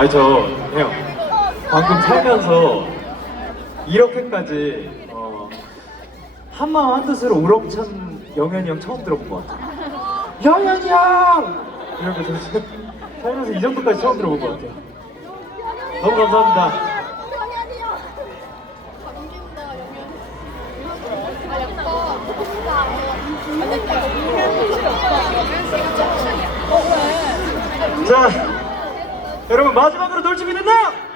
아니 저형 방금 살면서 이렇게까지 어, 한마음 한뜻으로 우렁찬 영현이 형 처음 들어본 것 같아요. 영현이 형! 지금 살면서 이 정도까지 처음 들어본 것 같아요. 너무 감사합니다. 자, 여러분 마지막으로 돌집이 된다!